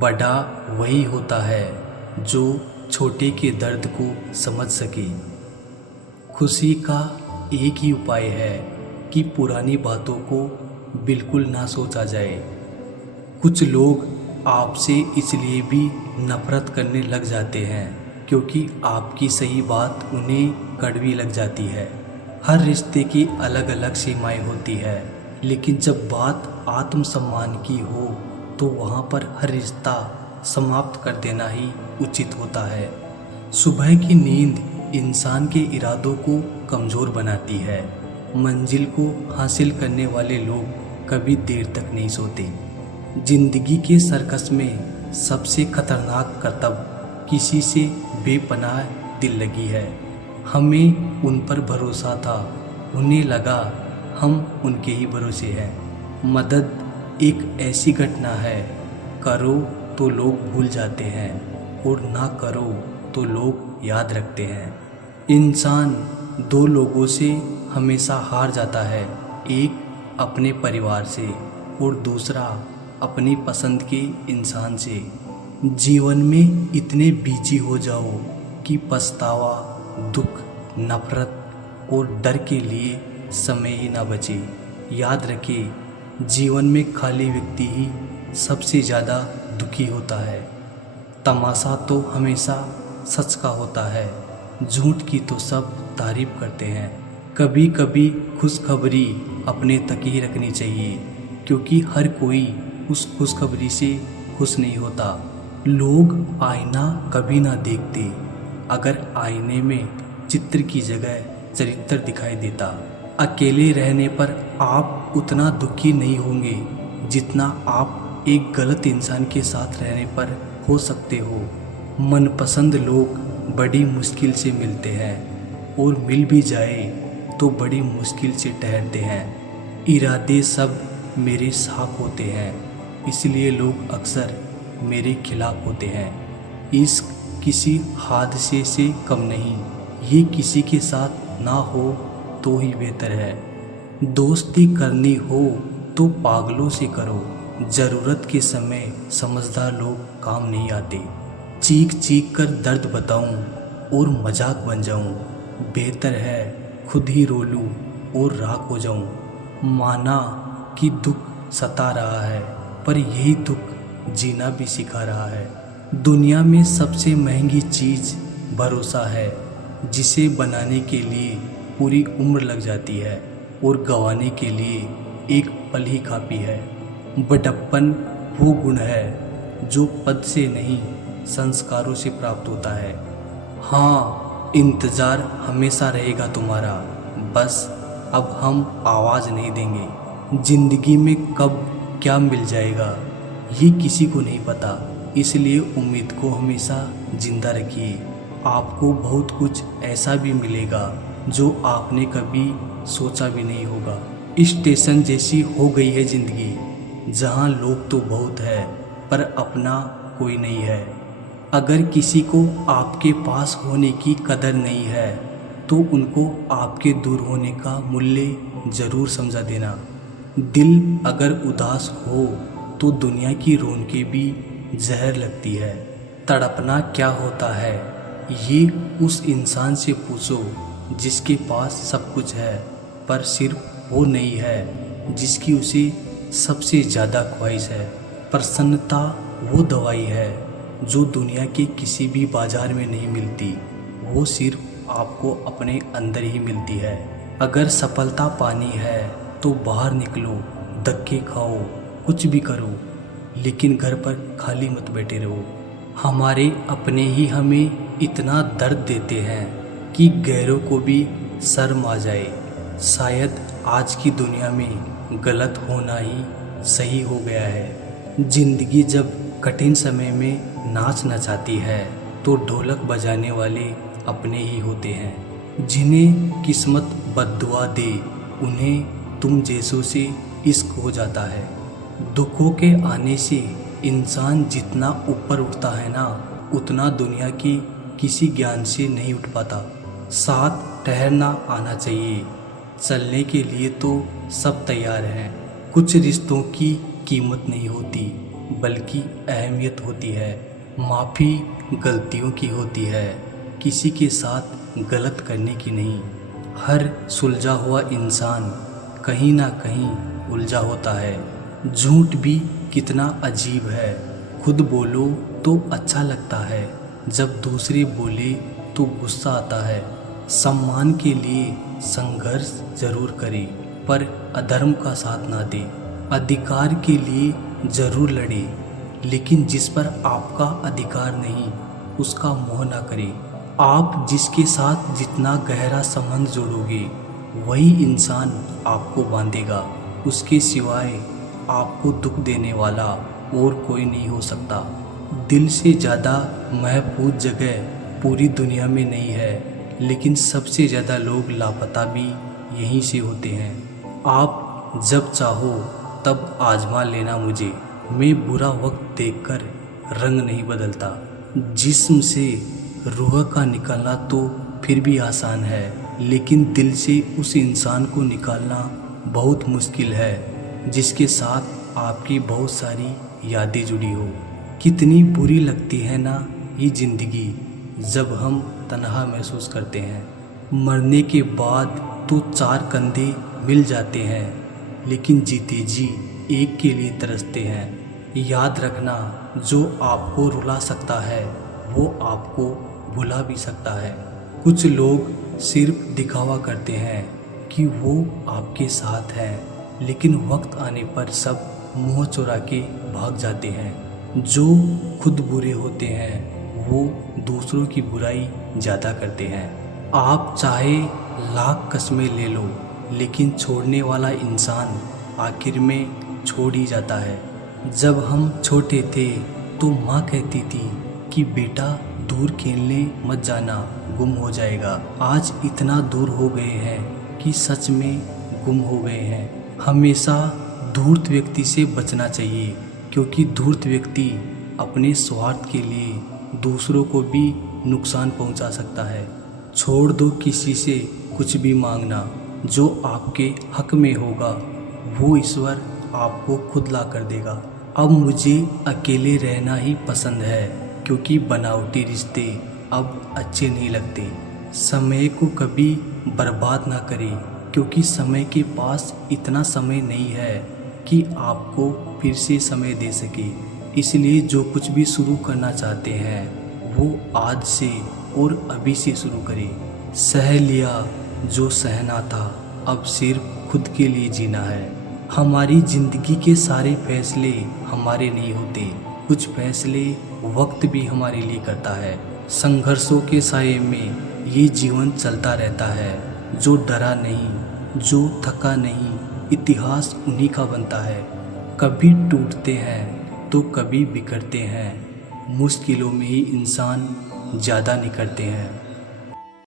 बड़ा वही होता है जो छोटे के दर्द को समझ सके। खुशी का एक ही उपाय है कि पुरानी बातों को बिल्कुल ना सोचा जाए। कुछ लोग आपसे इसलिए भी नफरत करने लग जाते हैं क्योंकि आपकी सही बात उन्हें कड़वी लग जाती है। हर रिश्ते की अलग अलग सीमाएं होती है, लेकिन जब बात आत्मसम्मान की हो तो वहाँ पर हर रिश्ता समाप्त कर देना ही उचित होता है। सुबह की नींद इंसान के इरादों को कमज़ोर बनाती है। मंजिल को हासिल करने वाले लोग कभी देर तक नहीं सोते। जिंदगी के सर्कस में सबसे खतरनाक करतब किसी से बेपनाह दिल लगी है। हमें उन पर भरोसा था, उन्हें लगा हम उनके ही भरोसे हैं। मदद एक ऐसी घटना है, करो तो लोग भूल जाते हैं और ना करो तो लोग याद रखते हैं। इंसान दो लोगों से हमेशा हार जाता है, एक अपने परिवार से और दूसरा अपनी पसंद के इंसान से। जीवन में इतने बिजी हो जाओ कि पछतावा, दुख, नफरत और डर के लिए समय ही ना बचे। याद रखिए, जीवन में खाली व्यक्ति ही सबसे ज़्यादा दुखी होता है। तमाशा तो हमेशा सच का होता है, झूठ की तो सब तारीफ करते हैं। कभी कभी खुशखबरी अपने तक ही रखनी चाहिए, क्योंकि हर कोई उस खुशखबरी से खुश नहीं होता। लोग आईना कभी ना देखते। अगर आईने में चित्र की जगह चरित्र दिखाई देता। अकेले रहने पर आप उतना दुखी नहीं होंगे जितना आप एक गलत इंसान के साथ रहने पर हो सकते हो। मनपसंद लोग बड़ी मुश्किल से मिलते हैं और मिल भी जाए तो बड़ी मुश्किल से ठहरते हैं। इरादे सब मेरे साफ होते हैं, इसलिए लोग अक्सर मेरे खिलाफ होते हैं। इश्क किसी हादसे से कम नहीं, ये किसी के साथ ना हो तो ही बेहतर है। दोस्ती करनी हो तो पागलों से करो, ज़रूरत के समय समझदार लोग काम नहीं आते। चीख चीख कर दर्द बताऊं और मजाक बन जाऊं, बेहतर है खुद ही रो लूं और राख हो जाऊं। माना कि दुख सता रहा है, पर यही दुख जीना भी सिखा रहा है। दुनिया में सबसे महंगी चीज़ भरोसा है, जिसे बनाने के लिए पूरी उम्र लग जाती है और गंवाने के लिए एक पल ही काफ़ी है। बड़प्पन वो गुण है जो पद से नहीं, संस्कारों से प्राप्त होता है। हाँ, इंतज़ार हमेशा रहेगा तुम्हारा, बस अब हम आवाज़ नहीं देंगे। ज़िंदगी में कब क्या मिल जाएगा ये किसी को नहीं पता, इसलिए उम्मीद को हमेशा जिंदा रखिए। आपको बहुत कुछ ऐसा भी मिलेगा जो आपने कभी सोचा भी नहीं होगा। स्टेशन जैसी हो गई है ज़िंदगी, जहाँ लोग तो बहुत है पर अपना कोई नहीं है। अगर किसी को आपके पास होने की कदर नहीं है तो उनको आपके दूर होने का मूल्य ज़रूर समझा देना। दिल अगर उदास हो तो दुनिया की रौनकें भी जहर लगती है। तड़पना क्या होता है ये उस इंसान से पूछो जिसके पास सब कुछ है, पर सिर्फ वो नहीं है जिसकी उसे सबसे ज़्यादा ख्वाहिश है। प्रसन्नता वो दवाई है जो दुनिया के किसी भी बाजार में नहीं मिलती, वो सिर्फ आपको अपने अंदर ही मिलती है। अगर सफलता पानी है तो बाहर निकलो, धक्के खाओ, कुछ भी करो, लेकिन घर पर खाली मत बैठे रहो। हमारे अपने ही हमें इतना दर्द देते हैं कि गैरों को भी शर्म आ जाए। शायद आज की दुनिया में गलत होना ही सही हो गया है। जिंदगी जब कठिन समय में नाच नचाती है तो ढोलक बजाने वाले अपने ही होते हैं। जिन्हें किस्मत बद्दुआ दे उन्हें तुम जैसों से इश्क हो जाता है। दुखों के आने से इंसान जितना ऊपर उठता है ना, उतना दुनिया के किसी ज्ञान से नहीं उठ पाता। साथ ठहरना आना चाहिए, चलने के लिए तो सब तैयार हैं। कुछ रिश्तों की कीमत नहीं होती, बल्कि अहमियत होती है। माफ़ी गलतियों की होती है, किसी के साथ गलत करने की नहीं। हर सुलझा हुआ इंसान कहीं ना कहीं उलझा होता है। झूठ भी कितना अजीब है, खुद बोलो तो अच्छा लगता है, जब दूसरे बोले तो गुस्सा आता है। सम्मान के लिए संघर्ष जरूर करें, पर अधर्म का साथ ना दे। अधिकार के लिए जरूर लड़े, लेकिन जिस पर आपका अधिकार नहीं उसका मोह ना करें। आप जिसके साथ जितना गहरा संबंध जोड़ोगे वही इंसान आपको बांधेगा। उसके सिवाय आपको दुख देने वाला और कोई नहीं हो सकता। दिल से ज़्यादा महफूज जगह पूरी दुनिया में नहीं है, लेकिन सबसे ज़्यादा लोग लापता भी यहीं से होते हैं। आप जब चाहो तब आजमा लेना मुझे, मैं बुरा वक्त देखकर रंग नहीं बदलता। जिस्म से रूह का निकलना तो फिर भी आसान है, लेकिन दिल से उस इंसान को निकालना बहुत मुश्किल है जिसके साथ आपकी बहुत सारी यादें जुड़ी हो। कितनी बुरी लगती है ना ये ज़िंदगी जब हम तन्हा महसूस करते हैं। मरने के बाद तो चार कंधे मिल जाते हैं, लेकिन जीते जी एक के लिए तरसते हैं। याद रखना, जो आपको रुला सकता है वो आपको भुला भी सकता है। कुछ लोग सिर्फ दिखावा करते हैं कि वो आपके साथ हैं, लेकिन वक्त आने पर सब मुंह चुरा के भाग जाते हैं। जो खुद बुरे होते हैं वो दूसरों की बुराई ज़्यादा करते हैं। आप चाहे लाख कस्में ले लो, लेकिन छोड़ने वाला इंसान आखिर में छोड़ ही जाता है। जब हम छोटे थे तो माँ कहती थी कि बेटा दूर खेलने मत जाना, गुम हो जाएगा। आज इतना दूर हो गए हैं कि सच में गुम हो गए हैं। हमेशा धूर्त व्यक्ति से बचना चाहिए, क्योंकि धूर्त व्यक्ति अपने स्वार्थ के लिए दूसरों को भी नुकसान पहुंचा सकता है। छोड़ दो किसी से कुछ भी मांगना, जो आपके हक में होगा वो ईश्वर आपको खुद ला कर देगा। अब मुझे अकेले रहना ही पसंद है, क्योंकि बनावटी रिश्ते अब अच्छे नहीं लगते। समय को कभी बर्बाद ना करें, क्योंकि समय के पास इतना समय नहीं है कि आपको फिर से समय दे सके। इसलिए जो कुछ भी शुरू करना चाहते हैं वो आज से और अभी से शुरू करें। सह लिया जो सहना था, अब सिर्फ खुद के लिए जीना है। हमारी ज़िंदगी के सारे फैसले हमारे नहीं होते, कुछ फैसले वक्त भी हमारे लिए करता है। संघर्षों के साये में ये जीवन चलता रहता है। जो डरा नहीं, जो थका नहीं, इतिहास उन्हीं का बनता है। कभी टूटते हैं तो कभी बिखरते हैं, मुश्किलों में ही इंसान ज़्यादा निखरते हैं।